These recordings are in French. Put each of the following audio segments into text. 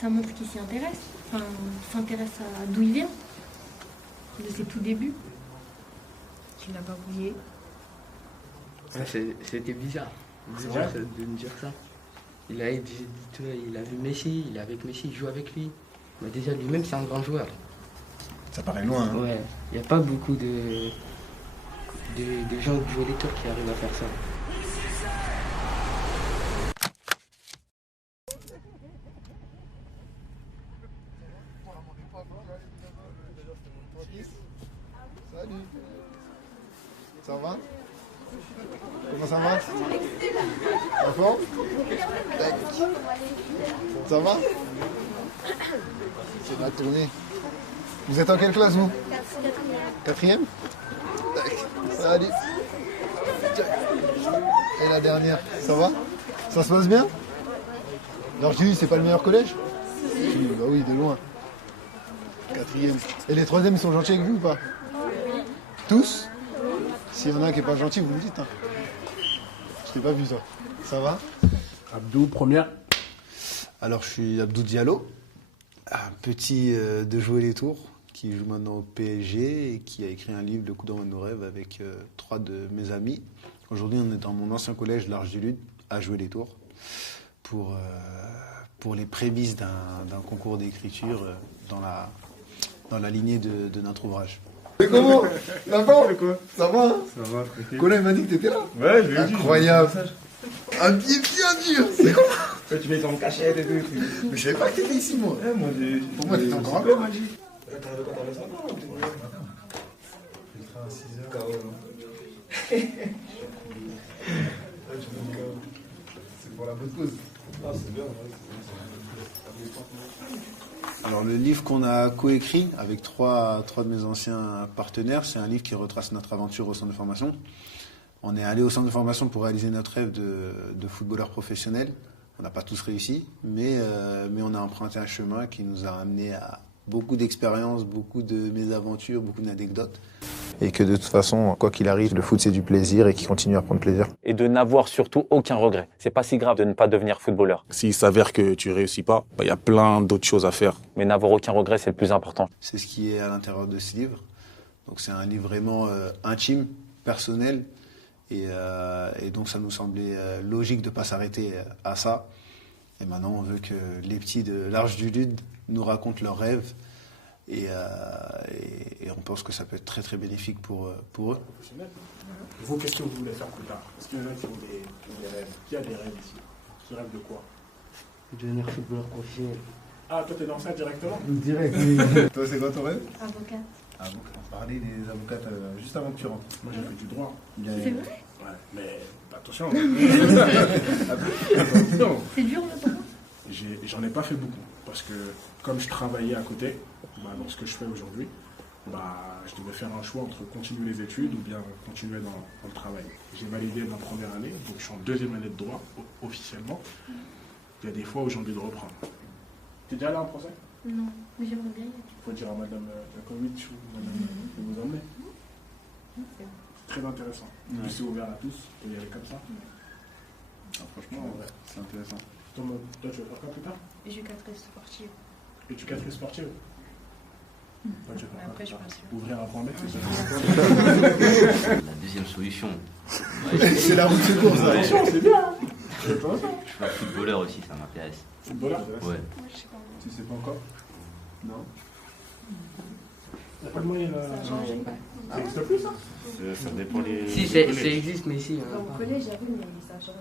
ça montre qu'il s'y intéresse. Enfin, il s'intéresse à d'où il vient, de ses tout débuts. Tu l'as pas brouillé. C'était bizarre. De me dire ça. Il a vu Messi, il est avec Messi, il joue avec lui. Mais déjà lui-même c'est un grand joueur. Ça paraît loin. Hein. Ouais, il n'y a pas beaucoup de gens qui jouent les tours qui arrivent à faire ça. Salut. Ça va? Comment ça va? En forme? Ça va? C'est la tournée. Vous êtes en quelle classe, vous? Quatrième. Salut. Et la dernière, ça va? Ça se passe bien? Alors je dis, c'est pas le meilleur collège? Si, bah oui, de loin. Quatrième. Et les troisièmes, ils sont gentils avec vous ou pas? Tous? S'il y en a un qui n'est pas gentil, vous me dites. Hein. Je t'ai pas vu ça. Ça va? Abdou, première. Alors je suis Abdou Diallo, un petit de Jouer les Tours, qui joue maintenant au PSG et qui a écrit un livre, Le coup d'envoi de nos rêves, avec 3 de mes amis. Aujourd'hui, on est dans mon ancien collège, l'Arche du Lude, à Jouer les Tours, pour les prémices d'un concours d'écriture dans la lignée de notre ouvrage. Mais comment? Ça va? Ça va, hein? Ça va, tranquille. Colin, il m'a dit que t'étais là. Ouais, je l'ai vu. Incroyable. Un billet bien dur, c'est comment? Ouais, tu mets ton cachette et tout. Mais je savais pas que t'étais ici, moi. Ouais, moi, pour moi, t'étais encore un peu. T'arrives quand t'avais 5 ans? Je serai à 6h. KO, non? C'est pour la bonne cause. Ah, c'est bien, ouais. Alors le livre qu'on a coécrit avec trois de mes anciens partenaires, c'est un livre qui retrace notre aventure au centre de formation. On est allé au centre de formation pour réaliser notre rêve de footballeur professionnel. On n'a pas tous réussi, mais on a emprunté un chemin qui nous a amené à beaucoup d'expériences, beaucoup de mésaventures, beaucoup d'anecdotes. Et que de toute façon, quoi qu'il arrive, le foot c'est du plaisir et qu'il continue à prendre plaisir. Et de n'avoir surtout aucun regret. C'est pas si grave de ne pas devenir footballeur. S'il s'avère que tu réussis pas, il y a plein d'autres choses à faire. Mais n'avoir aucun regret, c'est le plus important. C'est ce qui est à l'intérieur de ce livre. Donc c'est un livre vraiment intime, personnel. Et donc ça nous semblait logique de ne pas s'arrêter à ça. Et maintenant on veut que les petits de l'Arche du Lude nous racontent leurs rêves. Et on pense que ça peut être très très bénéfique pour eux. Vous, qu'est-ce que vous voulez faire plus tard? Est-ce qu'il y en a qui ont des rêves? Qui a des rêves ici? Qui rêve de quoi? Devenir footballeur professionnel. Ah, toi t'es dans ça directement? Direct, oui. Toi c'est quoi ton rêve? Avocate. On parlait des avocates juste avant que tu rentres. Moi j'ai fait du droit. C'est vrai? Ouais, mais attention. Attention. C'est dur le droit? J'en ai pas fait beaucoup. Parce que comme je travaillais à côté, dans ce que je fais aujourd'hui, je devais faire un choix entre continuer les études ou bien continuer dans le travail. J'ai validé ma première année, donc je suis en deuxième année de droit, officiellement. Il y a des fois où j'ai envie de reprendre. T'es déjà allé à un procès? Non, mais j'aimerais bien y aller. Il faut dire à Madame Jakovic ou Madame de vous emmener. C'est très intéressant. Ouais. C'est ouvert à tous, on peut y aller comme ça. Ah, franchement, ouais, c'est intéressant. Toi, tu veux faire quoi plus tard? Éducatrice sportive. Éducatrice sportive? Ouais, Après, je passe. Ouvrir un point B, c'est ça. La deuxième solution. C'est la route secours, ça. Attention, c'est bien. Je suis pas footballeur aussi, ça m'intéresse. Footballeur? Ouais. Moi, je sais pas. Tu sais pas encore? Non. Il n'y a pas de moyen là. Ça change. Ça n'existe plus, ça? Ça dépend les. Si, ça existe, mais ici. Dans mon collège, j'avoue, mais ça a changé.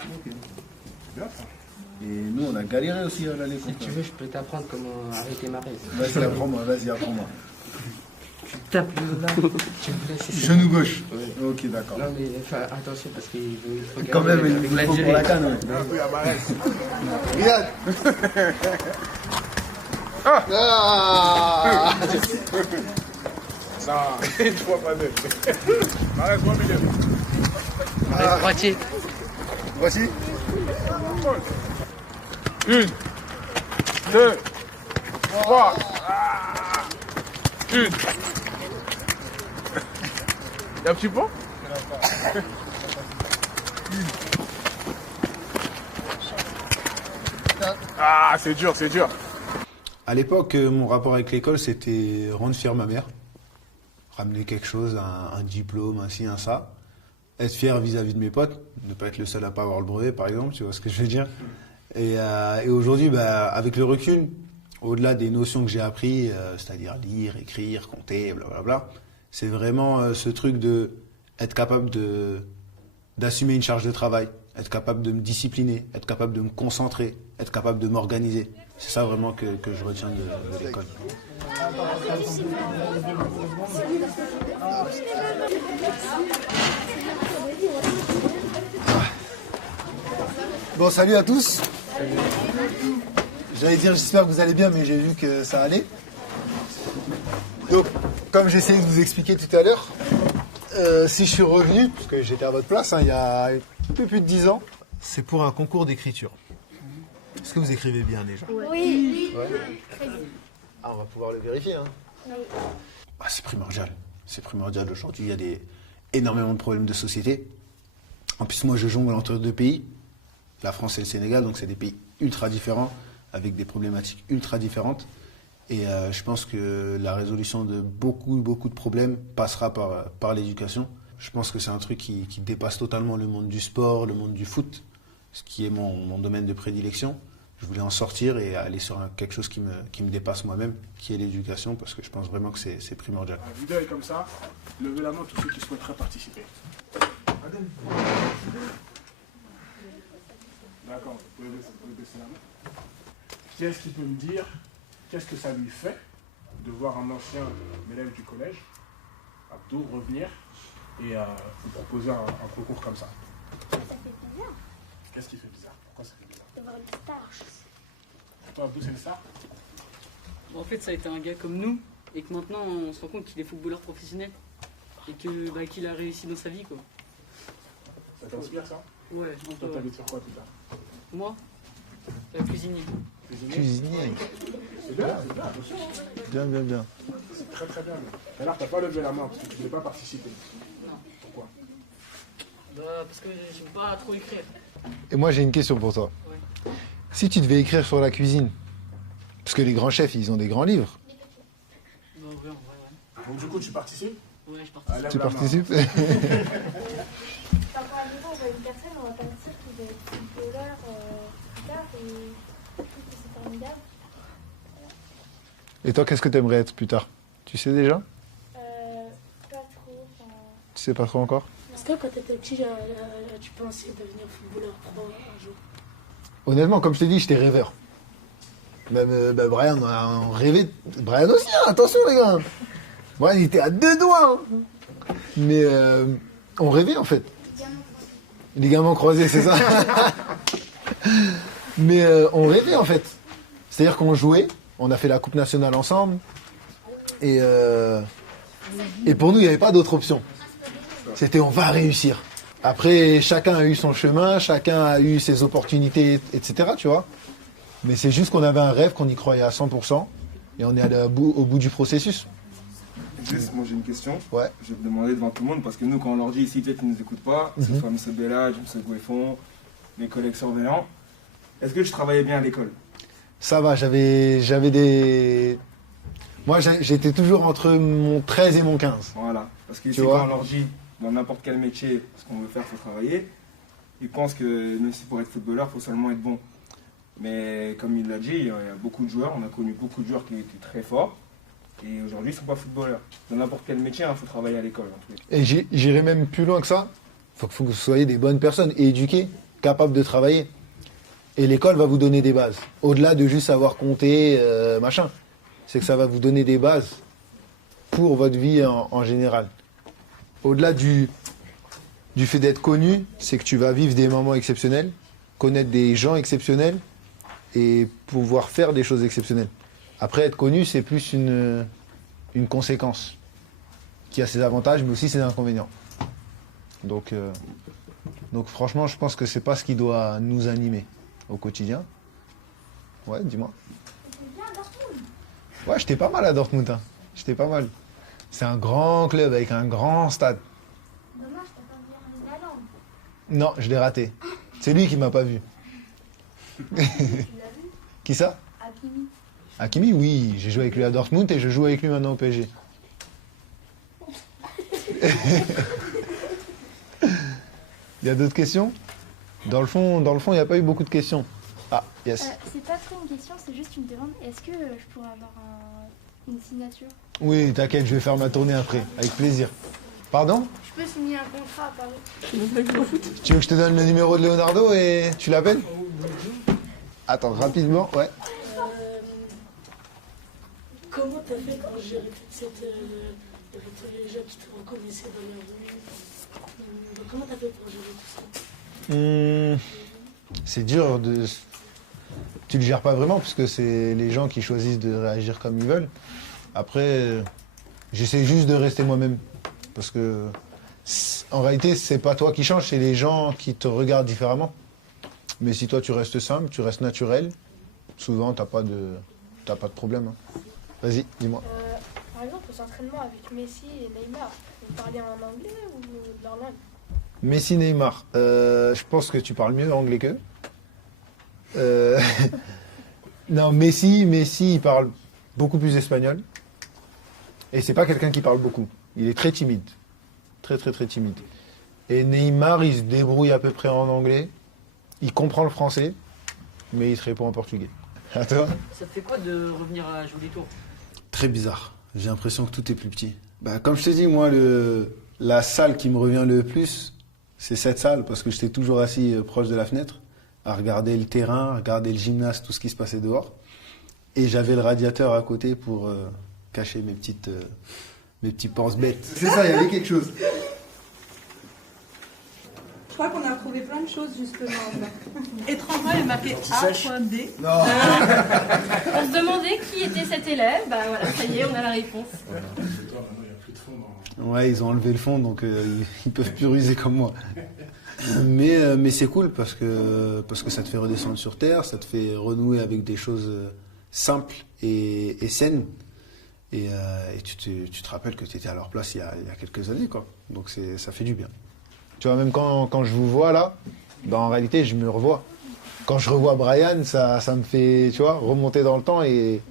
Ok. C'est bien ça. Et nous on a galéré aussi à l'aller. Si tu veux, je peux t'apprendre comment arrêter ma race. Vas-y, apprends-moi, Tu tapes là, tu me laisses. Genou gauche. Ouais. Ok, d'accord. Non, mais attention parce qu'il faut quand même, il avec faut pour la canne. Ouais. Oui, à Marès. Regarde. Ah Non, une fois pas deux. Marès, moi, milieu. Marès droitier. Voici. 1, 2, 3. 1. Y'a un petit pot? Ah, c'est dur, c'est dur. À l'époque, mon rapport avec l'école, c'était rendre fier ma mère. Ramener quelque chose, un diplôme, un ci, un ça. Être fier vis-à-vis de mes potes. Ne pas être le seul à pas avoir le brevet, par exemple, tu vois ce que je veux dire. Et aujourd'hui, avec le recul, au-delà des notions que j'ai appris, c'est-à-dire lire, écrire, compter, blablabla, c'est vraiment ce truc de être capable d'assumer une charge de travail, être capable de me discipliner, être capable de me concentrer, être capable de m'organiser. C'est ça vraiment que je retiens de l'école. Bon, salut à tous. J'allais dire, j'espère que vous allez bien, mais j'ai vu que ça allait. Donc, comme j'ai essayé de vous expliquer tout à l'heure, si je suis revenu, parce que j'étais à votre place, il y a un peu plus de 10 ans, c'est pour un concours d'écriture. Est-ce que vous écrivez bien déjà? Oui. Ouais. Ah, on va pouvoir le vérifier. Hein. Ah, c'est primordial. C'est primordial. Aujourd'hui, il y a énormément de problèmes de société. En plus, moi, je jongle entre deux pays, la France et le Sénégal, donc c'est des pays ultra différents, avec des problématiques ultra différentes. Et je pense que la résolution de beaucoup de problèmes passera par l'éducation. Je pense que c'est un truc qui dépasse totalement le monde du sport, le monde du foot, ce qui est mon domaine de prédilection. Je voulais en sortir et aller sur quelque chose qui me dépasse moi-même, qui est l'éducation, parce que je pense vraiment que c'est primordial. La vidéo est comme ça. Levez la main tous ceux qui souhaiteraient participer. D'accord, vous pouvez baisser la main. Qui est-ce qui peut me dire qu'est-ce que ça lui fait de voir un ancien élève du collège, Abdou, revenir et vous proposer un concours comme ça? Ça fait bizarre Qu'est-ce qui fait bizarre? Pourquoi ça fait bizarre? de voir une star. Pour toi, Abdou, c'est une star? En fait, ça a été un gars comme nous, et que maintenant on se rend compte qu'il est footballeur professionnel, et que qu'il a réussi dans sa vie, quoi. Ça t'inspire, ça? Ouais, un peu. Toi, t'as envie de faire quoi plus tard? Moi, cuisinier. Cuisinier. C'est bien, attention. Bien. C'est très très bien. Mais alors, t'as pas levé la main parce que tu ne voulais pas participer. Non. Pourquoi? Parce que j'aime pas trop écrire. Et moi, j'ai une question pour toi. Ouais. Si tu devais écrire sur la cuisine, parce que les grands chefs, ils ont des grands livres. Bah, ouais, ouais. Donc, du coup, tu participes? Ouais, je participe. Tu participes? Par exemple, on voit une personne, on va pas dire qu'il va être footballeur plus tard et je trouve que c'est formidable. Et toi, qu'est-ce que tu aimerais être plus tard? Tu sais déjà? Pas trop. Tu sais pas trop encore? Est-ce que quand tu étais petit, tu pensais devenir footballeur pro un jour? Honnêtement, comme je t'ai dit, j'étais rêveur. Même Brian, on rêvait. Brian aussi, hein, attention les gars. Brian, il était à 2 doigts. Hein. Mais on rêvait en fait. Les gamins croisés, c'est ça. Mais on rêvait en fait. C'est-à-dire qu'on jouait, on a fait la Coupe nationale ensemble. Et pour nous, il n'y avait pas d'autre option. C'était on va réussir. Après, chacun a eu son chemin, chacun a eu ses opportunités, etc. Tu vois. Mais c'est juste qu'on avait un rêve, qu'on y croyait à 100%. Et on est allé au bout du processus. Juste, moi j'ai une question. Ouais. Je vais te demander devant tout le monde, parce que nous, quand on leur dit ici, peut-être qu'ils ne nous écoutent pas, que ce soit M. Bellage, M. Goueffon, mes collègues surveillants. Est-ce que tu travaillais bien à l'école? Ça va, j'avais des... Moi, j'étais toujours entre mon 13 et mon 15. Voilà. Parce que Tu ici, vois quand on leur dit, dans n'importe quel métier, ce qu'on veut faire, il faut travailler, ils pensent que même si pour être footballeur, il faut seulement être bon. Mais comme il l'a dit, il y a beaucoup de joueurs, on a connu beaucoup de joueurs qui étaient très forts. Et aujourd'hui, ils ne sont pas footballeurs. Dans n'importe quel métier, il faut travailler à l'école. Et j'irai même plus loin que ça. Il faut que vous soyez des bonnes personnes, éduquées, capables de travailler. Et l'école va vous donner des bases. Au-delà de juste savoir compter, machin. C'est que ça va vous donner des bases pour votre vie en général. Au-delà du fait d'être connu, c'est que tu vas vivre des moments exceptionnels, connaître des gens exceptionnels et pouvoir faire des choses exceptionnelles. Après, être connu, c'est plus une conséquence qui a ses avantages, mais aussi ses inconvénients. Donc franchement, je pense que c'est pas ce qui doit nous animer au quotidien. Ouais, dis-moi. Ouais, j'étais pas mal à Dortmund. Hein. J'étais pas mal. C'est un grand club avec un grand stade. Dommage, t'as pas vu la langue. Non, je l'ai raté. C'est lui qui m'a pas vu. Tu l'as vu? Qui ça? Hakimi. Hakimi, oui. J'ai joué avec lui à Dortmund et je joue avec lui maintenant au PSG. Il y a d'autres questions? Dans le fond, il n'y a pas eu beaucoup de questions. Ah, yes. C'est pas trop une question, c'est juste une demande. Est-ce que je pourrais avoir une signature? Oui, t'inquiète, je vais faire ma tournée après, avec plaisir. Pardon? Je peux signer un contrat à Paris. Tu veux que je te donne le numéro de Leonardo et tu l'appelles? Attends, rapidement, ouais. Comment t'as fait pour gérer toute cette... avec tous les gens qui te reconnaissaient dans la rue? Comment t'as fait pour gérer tout ça? C'est dur de... Tu le gères pas vraiment parce que c'est les gens qui choisissent de réagir comme ils veulent. Après, j'essaie juste de rester moi-même. Parce que, en réalité, c'est pas toi qui changes, c'est les gens qui te regardent différemment. Mais si toi tu restes simple, tu restes naturel, souvent t'as pas de problème. Hein. Vas-y, dis-moi. Par exemple, aux entraînements avec Messi et Neymar, vous parlez en anglais ou dans l'anglais? Messi, Neymar, je pense que tu parles mieux anglais qu'eux. Non, Messi, il parle beaucoup plus espagnol. Et c'est pas quelqu'un qui parle beaucoup. Il est très timide. Très timide. Et Neymar, il se débrouille à peu près en anglais. Il comprend le français, mais il te répond en portugais. À toi? Ça te fait quoi de revenir à Joli Tour? Très bizarre. J'ai l'impression que tout est plus petit. Comme je te dis, moi, la salle qui me revient le plus, c'est cette salle, parce que j'étais toujours assis proche de la fenêtre, à regarder le terrain, à regarder le gymnase, tout ce qui se passait dehors. Et j'avais le radiateur à côté pour cacher mes petits pense-bêtes. C'est ça, il y avait quelque chose. Je crois qu'on a retrouvé plein de choses justement. Étrangement, il est marqué A.D. Non. On se demandait qui était cet élève. Bah voilà, ça y est, on a la réponse. Ouais, ils ont enlevé le fond, donc ils peuvent plus ruser comme moi. Mais c'est cool parce que ça te fait redescendre sur terre, ça te fait renouer avec des choses simples et saines. Et tu te rappelles que tu étais à leur place il y a quelques années, quoi. Donc ça fait du bien. Tu vois, même quand je vous vois là, en réalité, je me revois. Quand je revois Brian, ça me fait, tu vois, remonter dans le temps et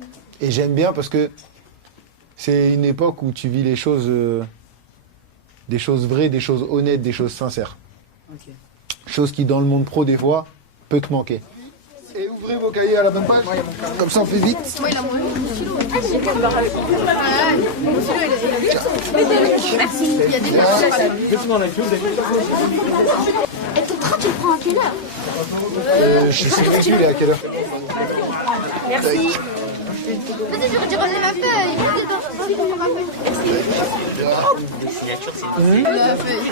j'aime bien parce que c'est une époque où tu vis les choses, des choses vraies, des choses honnêtes, des choses sincères. Ok. Chose qui, dans le monde pro, des fois, peut te manquer. Et ouvrez vos cahiers à la bonne page, comme ça on fait vite. Moi, il a mangé mon stylo. Ah, j'ai quel barre avec mon stylo, merci. Il y a des gens. Et ton train, tu le prends à quelle heure? Je sais plus, il est à quelle heure? Merci. Vas-y, j'aurais dû relever ma feuille. Vas-y, dans ma feuille. Merci. Signature, c'est La feuille.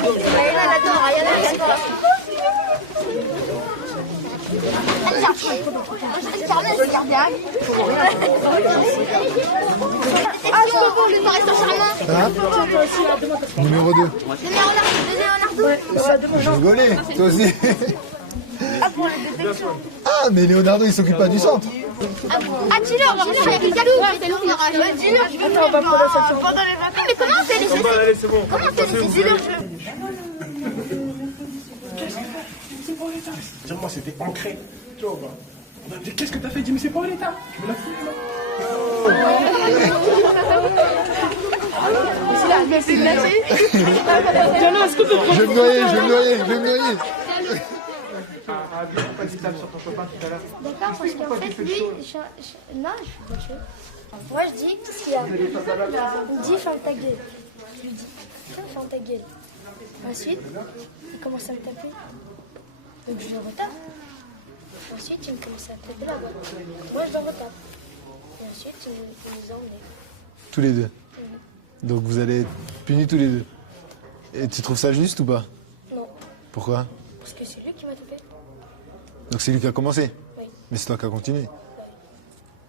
Là, là-dedans, regarde là. Ah, je peux voir le Paris Saint-Germain. Numéro 2. Je rigolais, toi aussi. Ah, pour la détection. Ah, mais Leonardo, il s'occupe pas du centre. Ah, dis-le, on va faire avec les galous. Dis-le, je veux faire pendant les vacances. Mais comment on fait les essais? Comment on fait les essais? Dis-le, Dire-moi, c'était ancré. Tu vois, qu'est-ce que t'as fait? Dis-moi, c'est pas l'état. Je me la fous, là. Je vais me noyer. D'accord, parce qu'en fait, lui, non, je suis pas chaud. Moi, je dis, qu'est-ce qu'il y a? Il me dit, ferme ta gueule. Je lui dis, ferme ta gueule. Ensuite, il commence à me taper. Donc, je le retape. Ensuite, il me commence à taper là-bas. Moi, je le retape. Et ensuite, il nous emmène. Tous les deux. Donc vous allez être punis tous les deux. Et tu trouves ça juste ou pas? Non. Pourquoi? Parce que c'est lui qui m'a tapé. Donc c'est lui qui a commencé? Oui. Mais c'est toi qui as continué?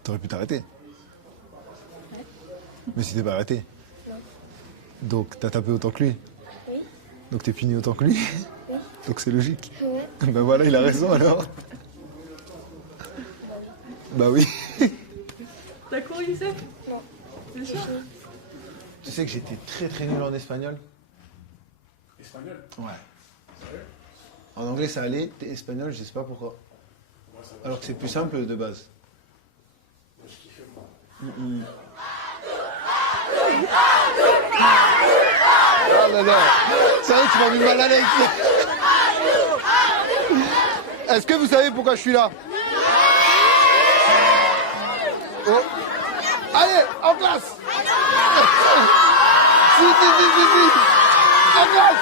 T'aurais pu t'arrêter? Ouais. Mais si t'es pas arrêté? Non. Donc t'as tapé autant que lui? Oui. Donc t'es puni autant que lui? Oui. Donc c'est logique. Ouais. Ben voilà, il a raison alors. Bah oui. T'as couru, Youssef? Non. C'est sûr? Tu sais que j'étais très nul en espagnol? Espagnol? Ouais. En anglais ça allait, espagnol je sais pas pourquoi. Alors que c'est plus simple de base. Ah là là, c'est vrai que tu m'as mis mal à l'aise. Est-ce que vous savez pourquoi je suis là? Oh. Allez, en place. Si. En place.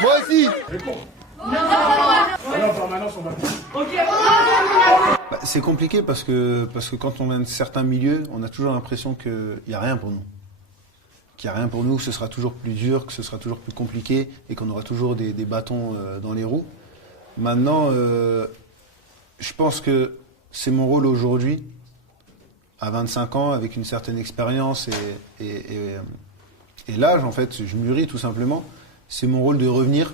Moi aussi. Bah, c'est compliqué parce que quand on vient de certains milieux, on a toujours l'impression qu'il n'y a rien pour nous. Qu'il n'y a rien pour nous, que ce sera toujours plus dur, que ce sera toujours plus compliqué et qu'on aura toujours des bâtons dans les roues. Maintenant, je pense que c'est mon rôle aujourd'hui, à 25 ans, avec une certaine expérience et l'âge, en fait, je mûris tout simplement. C'est mon rôle de revenir,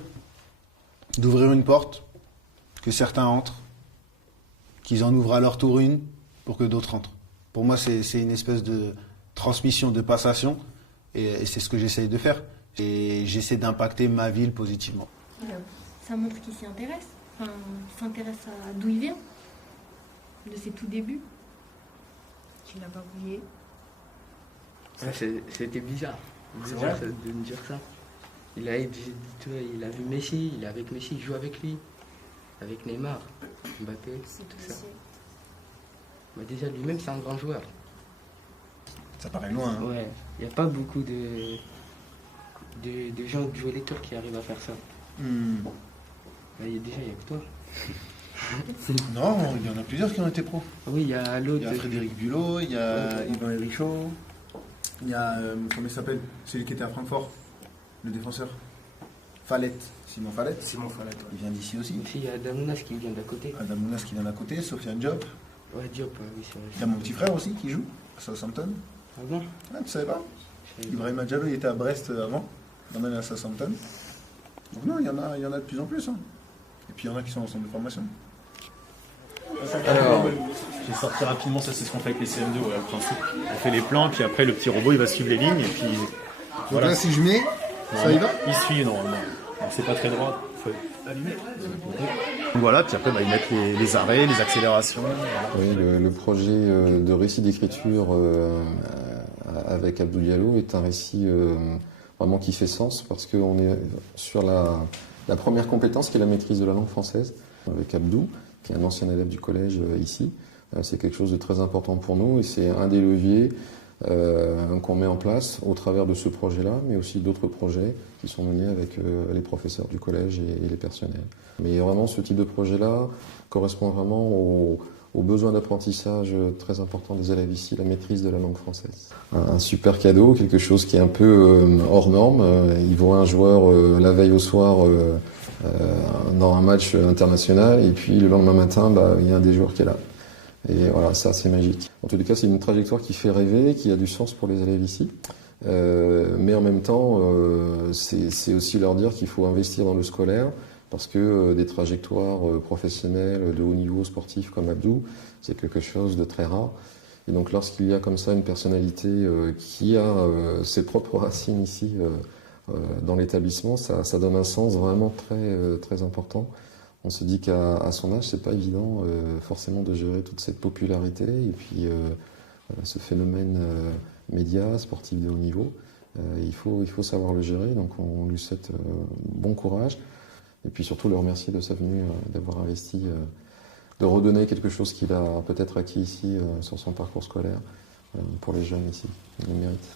d'ouvrir une porte, que certains entrent, qu'ils en ouvrent à leur tour une, pour que d'autres entrent. Pour moi, c'est une espèce de transmission, de passation, et c'est ce que j'essaye de faire. Et j'essaie d'impacter ma ville positivement. Ça montre qu'il s'y intéresse, qu'il s'intéresse à d'où il vient, de ses tout débuts. Qu'il n'a pas bouillé. C'était bizarre. C'est vrai De me dire ça. Il a vu Messi, il est avec Messi, il joue avec lui. Avec Neymar, Mbappé, tout ça. Bah déjà, lui-même, c'est un grand joueur. Ça paraît loin. Hein. Ouais, il n'y a pas beaucoup de gens de jouer les tours qui arrivent à faire ça. Bah, il y a que toi. Non, il y en a plusieurs qui ont été pros. Oui, il y a l'autre. Il y a Frédéric Bulot, il y a Yvan Hérichaud, il y a, comment il s'appelle, celui qui était à Francfort, le défenseur. Fallette, Simon Fallette. Simon Fallette, ouais. Il vient d'ici aussi. Ici, il y a Adamounas qui vient d'à côté. Adamounas qui vient d'à côté, Sofiane Diop. Ouais, Diop, oui, c'est vrai. Il y a mon petit frère aussi qui joue à Southampton. Ah bon? Ah, tu savais pas? Ibrahim Adjalo, il était à Brest avant. Maintenant, il est à Southampton. Donc non, il y en a de plus en plus. Hein. Et puis, il y en a qui sont en centre de formation. Alors, je vais sortir rapidement, ça c'est ce qu'on fait avec les CM2, ouais, le principe. On fait les plans, puis après le petit robot il va suivre les lignes, et puis voilà. Donc là, si je mets, ça y va? Il suit normalement. Alors c'est pas très droit, il faut allumer. Donc voilà, puis après ils mettent les arrêts, les accélérations. Oui, le projet de récit d'écriture avec Abdou Diallo est un récit vraiment qui fait sens, parce qu'on est sur la première compétence qui est la maîtrise de la langue française, avec Abdou, qui est un ancien élève du collège ici. C'est quelque chose de très important pour nous et c'est un des leviers qu'on met en place au travers de ce projet-là, mais aussi d'autres projets qui sont menés avec les professeurs du collège et les personnels. Mais vraiment, ce type de projet-là correspond vraiment aux besoins d'apprentissage très importants des élèves ici, la maîtrise de la langue française. Un super cadeau, quelque chose qui est un peu hors norme. Ils voient un joueur la veille au soir dans un match international et puis le lendemain matin, il y a un des joueurs qui est là. Et voilà, ça c'est magique. En tout cas, c'est une trajectoire qui fait rêver, qui a du sens pour les élèves ici. Mais en même temps, c'est aussi leur dire qu'il faut investir dans le scolaire parce que des trajectoires professionnelles de haut niveau sportif comme Abdou, c'est quelque chose de très rare. Et donc lorsqu'il y a comme ça une personnalité qui a ses propres racines ici dans l'établissement, ça donne un sens vraiment très important. On se dit qu'à son âge, c'est pas évident forcément de gérer toute cette popularité et puis ce phénomène média, sportif de haut niveau. Il faut savoir le gérer, donc on lui souhaite bon courage et puis surtout le remercier de sa venue, d'avoir investi, de redonner quelque chose qu'il a peut-être acquis ici sur son parcours scolaire pour les jeunes ici. Il le mérite.